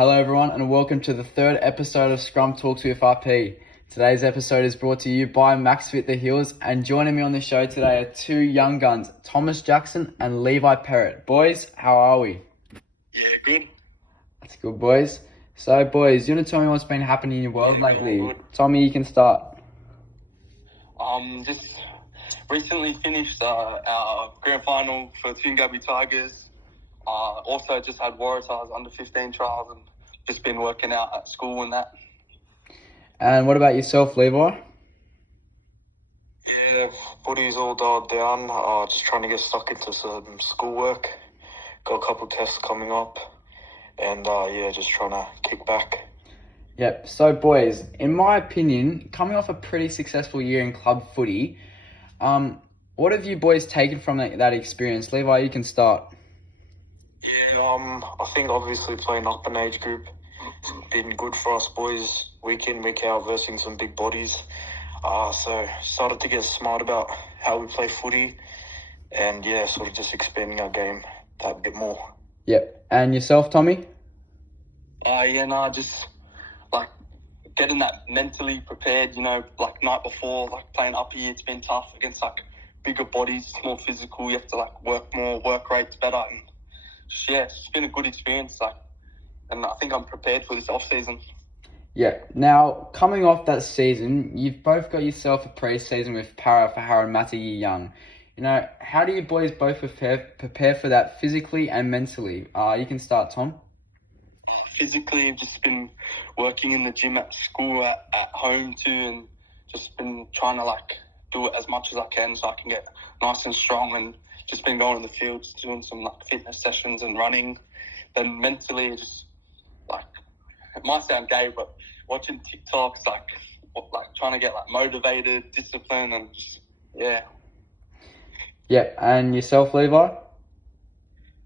Hello everyone and welcome to the third episode of ScrumTalks with RP. Today's episode is brought to you by MaxFit The Hills, and joining me on the show today are two young guns, Thomas Jackson and Levi Perrett. Boys, how are we? Good. That's good, boys. So boys, you want to tell me what's been happening in your world lately? Good. Tommy, you can start. Just recently finished our grand final for Toongabbie Tigers. Also just had Waratahs under 15 trials and just been working out at school and that. And what about yourself, Levi? Yeah, footy's all dialed down. Just trying to get stuck into some schoolwork. Got a couple tests coming up. And just trying to kick back. Yep. So boys, in my opinion, coming off a pretty successful year in club footy, what have you boys taken from that experience? Levi, you can start. I think obviously playing up an age group has been good for us boys, week in, week out, versing some big bodies. So started to get smart about how we play footy and sort of just expanding our game that bit more. Yep. And yourself, Tommy? Just like getting that mentally prepared, like night before, like playing up here, it's been tough against like bigger bodies, it's more physical, you have to like work more, work rates better, and it's been a good experience, and I think I'm prepared for this off season. Yeah. Now, coming off that season, you've both got yourself a pre-season with Para for Parramatta Young. How do you boys both prepare for that physically and mentally? You can start, Tom. Physically, I've just been working in the gym at school, at home too, and just been trying to do it as much as I can so I can get nice and strong, and just been going to the fields, doing some fitness sessions and running. Then mentally, just it might sound gay, but watching TikToks, trying to get motivated, disciplined, and just Yeah, and yourself, Levi?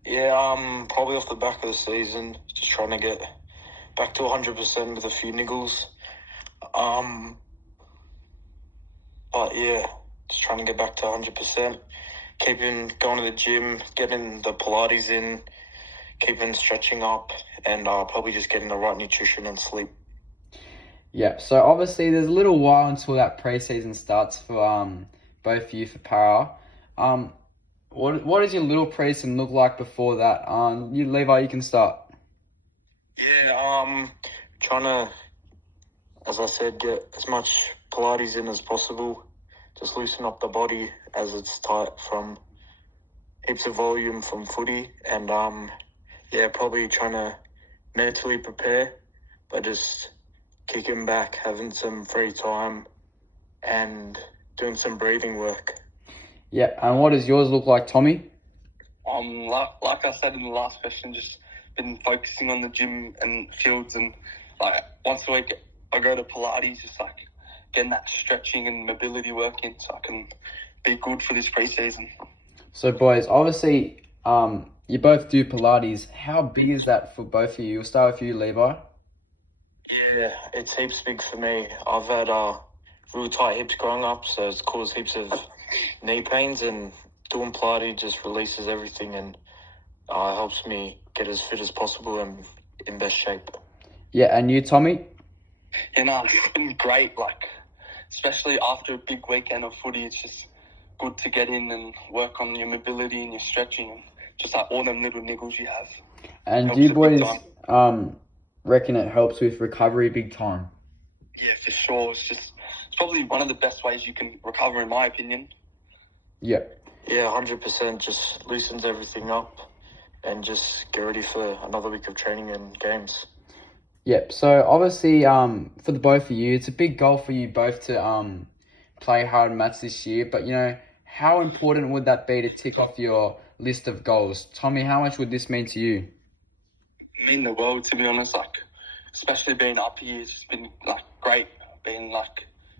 Yeah, probably off the back of the season, just trying to get back to 100% with a few niggles. Just trying to get back to 100%. Keeping going to the gym, getting the Pilates in, keeping stretching up, and probably just getting the right nutrition and sleep. Yeah, so obviously there's a little while until that pre-season starts for both of you for Para. What does your little pre-season look like before that? Levi, you can start. Trying to, as I said, get as much Pilates in as possible. Just loosen up the body as it's tight from heaps of volume from footy, and probably trying to mentally prepare, but just kicking back, having some free time, and doing some breathing work. Yeah, and what does yours look like, Tommy? Like I said in the last question, just been focusing on the gym and fields, and once a week I go to Pilates, just getting that stretching and mobility work in so I can be good for this pre-season. So boys, obviously you both do Pilates. How big is that for both of you? We'll start with you, Levi. Yeah, it's heaps big for me. I've had real tight hips growing up, so it's caused heaps of knee pains, and doing Pilates just releases everything and helps me get as fit as possible and in best shape. Yeah, and you, Tommy? It's been great, especially after a big weekend of footy, it's just good to get in and work on your mobility and your stretching and just all them little niggles you have. And do you boys reckon it helps with recovery big time? Yeah, for sure. It's probably one of the best ways you can recover, in my opinion. Yeah. Yeah, 100%. Just loosens everything up and just get ready for another week of training and games. Yep. So obviously, for the both of you, it's a big goal for you both to play hard match this year. But how important would that be to tick off your list of goals? Tommy, how much would this mean to you? Mean the world, to be honest. Especially being up here, it's just been great being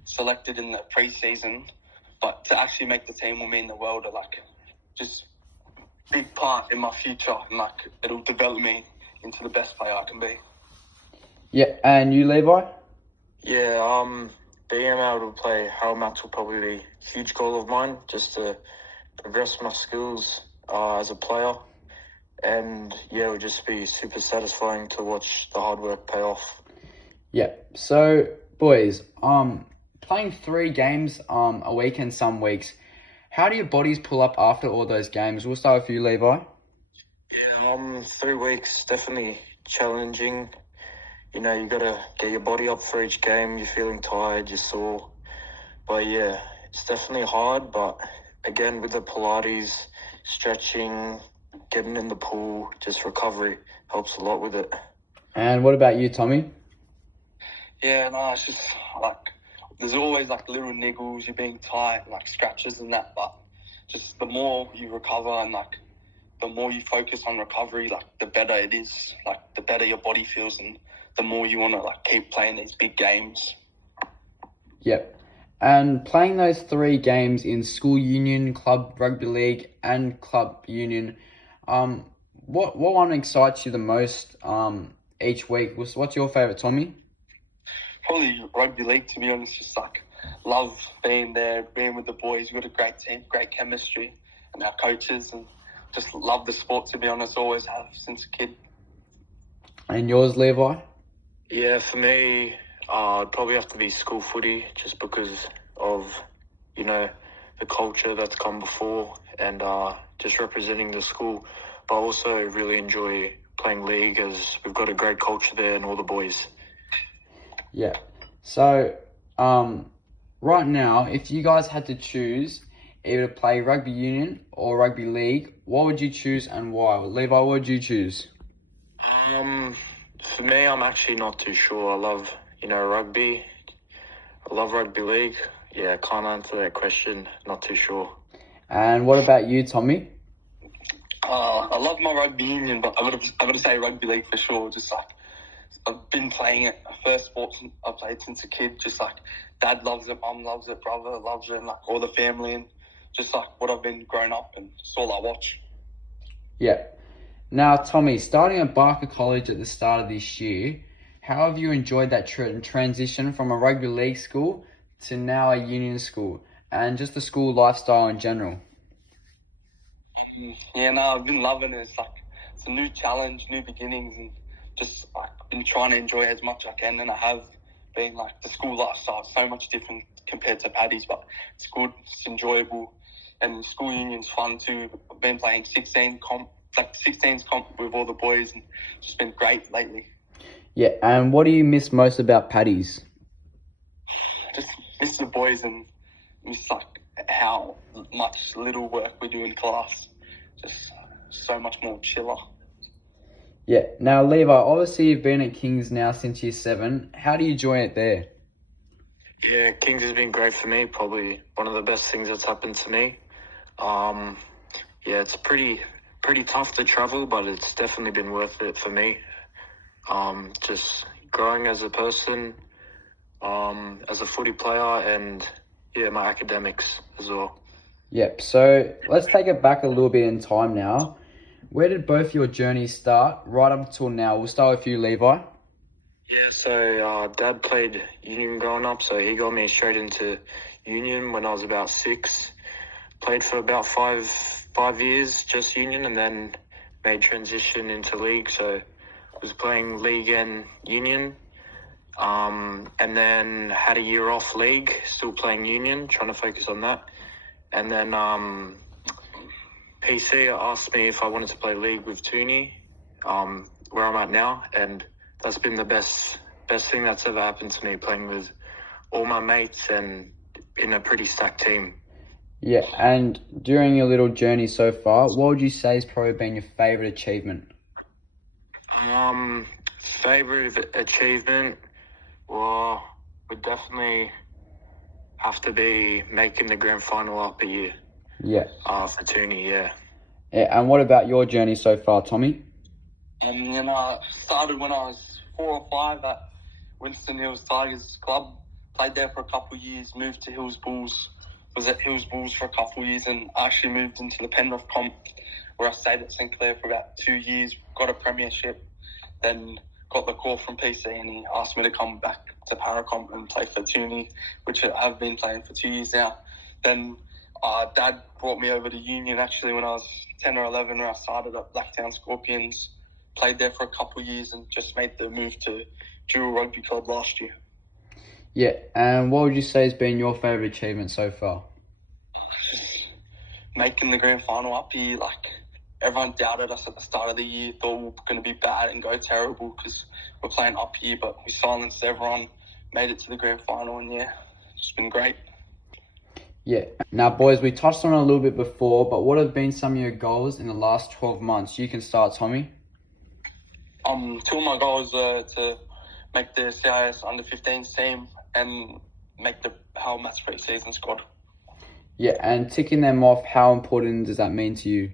selected in the pre-season. But to actually make the team will mean the world. Just big part in my future, and it'll develop me into the best player I can be. Yeah, and you, Levi? Yeah, being able to play Harold Mats will probably be a huge goal of mine, just to progress my skills as a player and yeah, it would just be super satisfying to watch the hard work pay off. Yeah. So, boys, playing 3 games a week and some weeks, how do your bodies pull up after all those games? We'll start with you, Levi. 3 weeks definitely challenging. You know, you gotta get your body up for each game. You're feeling tired, you're sore, but yeah, it's definitely hard. But again, with the Pilates, stretching, getting in the pool, just recovery helps a lot with it. And what about you, Tommy? Yeah, no, it's just like there's always like little niggles, you're being tight, like scratches and that, but just the more you recover and like the more you focus on recovery, like the better it is, like the better your body feels and the more you want to like keep playing these big games. Yep. And playing those 3 games in school union, club rugby league, and club union, what one excites you the most each week? What's your favourite, Tommy? Probably rugby league, to be honest. Just like love being there, being with the boys. We've got a great team, great chemistry, and our coaches, and just love the sport, to be honest. Always have since a kid. And yours, Levi? Yeah, for me, it'd probably have to be school footy, just because of, you know, the culture that's come before and just representing the school. But I also really enjoy playing league, as we've got a great culture there and all the boys. Yeah. So, right now, if you guys had to choose either to play rugby union or rugby league, what would you choose and why? Levi, what would you choose? For me, I'm actually not too sure. I love, rugby. I love rugby league. Yeah, can't answer that question. Not too sure. And what about you, Tommy? I love my rugby union, but I've got to say rugby league for sure. Just like I've been playing it. First sport I've played since a kid. Just like dad loves it, mum loves it, brother loves it, and like all the family, and just like what I've been grown up, and it's all I watch. Yeah. Now, Tommy, starting at Barker College at the start of this year, how have you enjoyed that transition from a rugby league school to now a union school, and just the school lifestyle in general? Yeah, no, I've been loving it. It's a new challenge, new beginnings, and just like been trying to enjoy it as much as I can. And I have been like the school lifestyle is so much different compared to Paddy's, but it's good, it's enjoyable, and school union's fun too. I've been playing 16s comp with all the boys, and it's just been great lately. Yeah, and what do you miss most about Paddy's? Just miss the boys and miss like how much little work we do in class. Just so much more chiller. Yeah. Now, Levi, obviously you've been at Kings now since year 7. How do you enjoy it there? Yeah, Kings has been great for me. Probably one of the best things that's happened to me. Yeah, it's pretty tough to travel, but it's definitely been worth it for me. Just growing as a person, as a footy player, and yeah, my academics as well. Yep. So let's take it back a little bit in time now. Where did both your journeys start right up until now? We'll start with you, Levi. So Dad played union growing up, so he got me straight into union when I was about 6. Played for about five years, just union, and then made transition into league. So was playing league and union, and then had a year off league, still playing union, trying to focus on that. And then PC asked me if I wanted to play league with Tooney, where I'm at now, and that's been the best thing that's ever happened to me, playing with all my mates and in a pretty stacked team. Yeah, and during your little journey so far, what would you say has probably been your favourite achievement? Favorite achievement, well, would definitely have to be making the grand final up a year. Yeah. For Tooney, yeah. Yeah, and what about your journey so far, Tommy? I started when I was 4 or 5 at Winston Hills Tigers Club. Played there for a couple of years, moved to Hills Bulls. Was at Hills Bulls for a couple of years and actually moved into the Penrith comp, where I stayed at St Clair for about 2 years, got a premiership, then got the call from PC and he asked me to come back to Paracomp and play for Tooney, which I've been playing for 2 years now. Then Dad brought me over to Union actually when I was 10 or 11, where I started at Blacktown Scorpions, played there for a couple of years, and just made the move to Dual Rugby Club last year. Yeah, and what would you say has been your favourite achievement so far? Just making the grand final up here, like everyone doubted us at the start of the year, thought we were going to be bad and go terrible because we're playing up here, but we silenced everyone, made it to the grand final, and yeah, it's been great. Yeah. Now, boys, we touched on it a little bit before, but what have been some of your goals in the last 12 months? You can start, Tommy. Two of my goals are to make the CIS under-15s team and make the whole match pre-season squad. Yeah, and ticking them off, how important does that mean to you?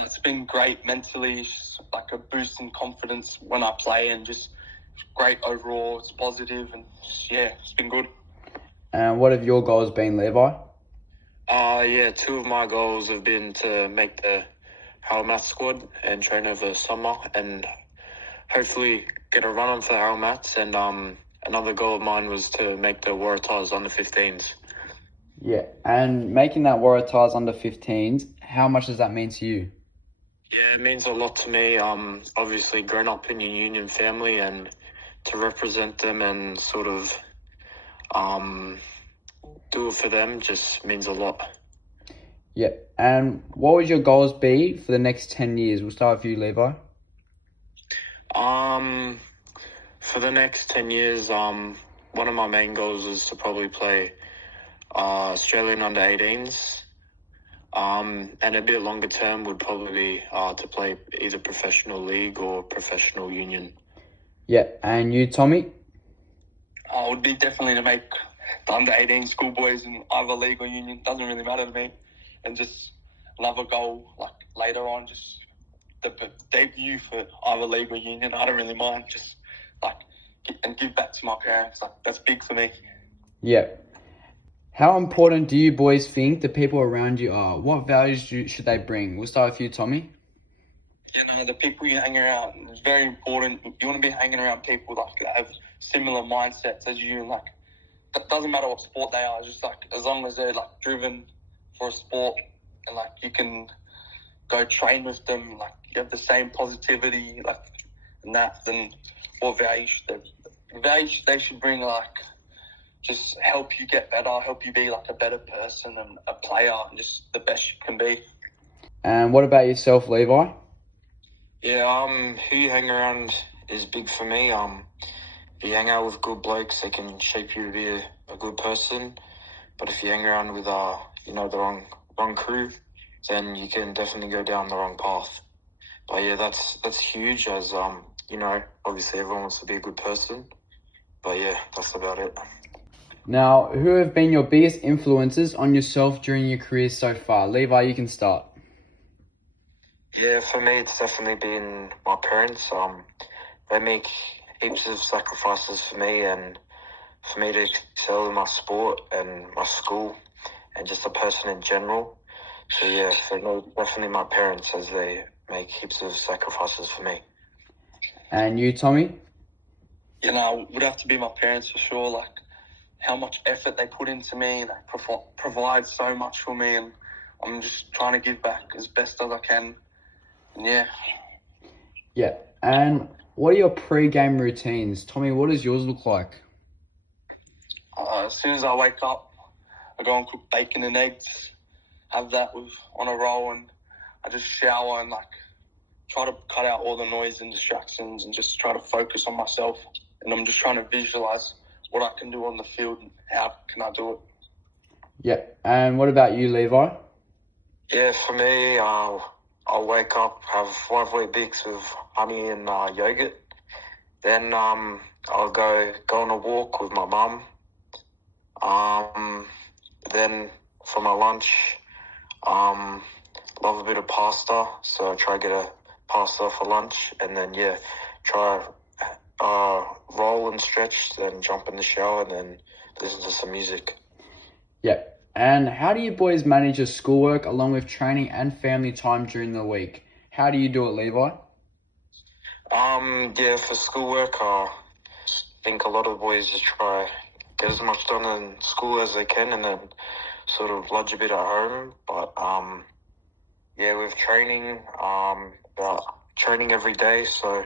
It's been great mentally, it's just like a boost in confidence when I play, and just great overall. It's positive, and yeah, it's been good. And what have your goals been, Levi? Yeah, two of my goals have been to make the Howell Mats squad and train over summer and hopefully get a run on for the Howell Mats. And another goal of mine was to make the Waratahs under-15s. Yeah, and making that Waratahs under-15s, how much does that mean to you? Yeah, it means a lot to me. Obviously grown up in a Union family, and to represent them and sort of do it for them just means a lot. Yeah, and what would your goals be for the next 10 years? We'll start with you, Levi. For the next 10 years, one of my main goals is to probably play Australian under-18s. And a bit longer term would probably be to play either professional league or professional union. Yeah, and you, Tommy? It would be definitely to make the under-18 schoolboys in either league or union. Doesn't really matter to me. And just another goal, like later on, just the debut for either league or union. I don't really mind. Just like give back to my parents. Like that's big for me. Yeah. How important do you boys think the people around you are? What values should they bring? We'll start with you, Tommy. The people you hang around is very important. You want to be hanging around people like that have similar mindsets as you, and like it doesn't matter what sport they are. Just like as long as they're like driven for a sport, and like you can go train with them, like you have the same positivity, like and that. Then what values they should bring, like just help you get better, help you be like a better person and a player, and just the best you can be. And what about yourself, Levi? Yeah, who you hang around is big for me. If you hang out with good blokes, they can shape you to be a good person. But if you hang around with the wrong crew, then you can definitely go down the wrong path. But yeah, that's huge, as obviously everyone wants to be a good person. But yeah, that's about it. Now, who have been your biggest influences on yourself during your career so far? Levi, you can start. Yeah, for me, it's definitely been my parents. They make heaps of sacrifices for me and for me to excel in my sport and my school and just a person in general. So yeah, for me, definitely my parents, as they make heaps of sacrifices for me. And you, Tommy? It would have to be my parents for sure. Like how much effort they put into me, they provide so much for me, and I'm just trying to give back as best as I can. And yeah. Yeah. And what are your pre-game routines? Tommy, what does yours look like? As soon as I wake up, I go and cook bacon and eggs, have that on a roll, and I just shower and like try to cut out all the noise and distractions and just try to focus on myself. And I'm just trying to visualize what I can do on the field and how can I do it. Yeah. And what about you, Levi? Yeah, for me, I'll wake up, have 5 Weet-Bix with honey and yogurt. Then I'll go on a walk with my mum. Then for my lunch, love a bit of pasta, so I try to get a pasta for lunch, and then try roll and stretch, then jump in the shower, and then listen to some music. Yeah. And how do you boys manage your schoolwork along with training and family time during the week? How do you do it, Levi? For schoolwork, I think a lot of boys just try get as much done in school as they can, and then sort of lodge a bit at home, but yeah, with training, training every day, so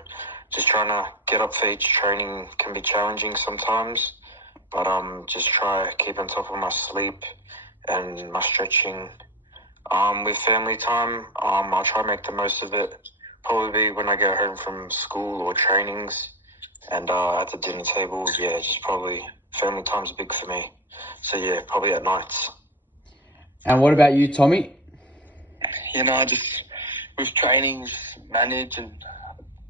just trying to get up for each training can be challenging sometimes, but just try to keep on top of my sleep and my stretching. With family time, I'll try to make the most of it, probably when I go home from school or trainings, and at the dinner table, yeah, just probably family time's big for me. So yeah, probably at nights. And what about you, Tommy? You know, I just with training, just manage and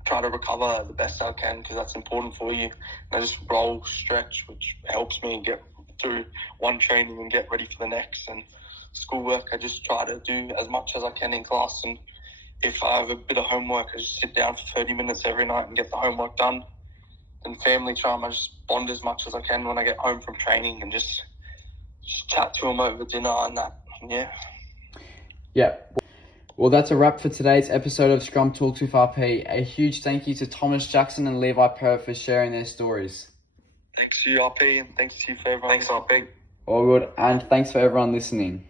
try to recover the best I can because that's important for you. And I just roll, stretch, which helps me get through one training and get ready for the next. And schoolwork, I just try to do as much as I can in class. And if I have a bit of homework, I just sit down for 30 minutes every night and get the homework done. And family time, I just bond as much as I can when I get home from training and just chat to them over dinner and that. Yeah. Yeah. Well, that's a wrap for today's episode of Scrum Talks with RP. A huge thank you to Thomas Jackson and Levi Perrett for sharing their stories. Thanks to you, RP, and thanks to you for everyone. Thanks, RP. All good, and thanks for everyone listening.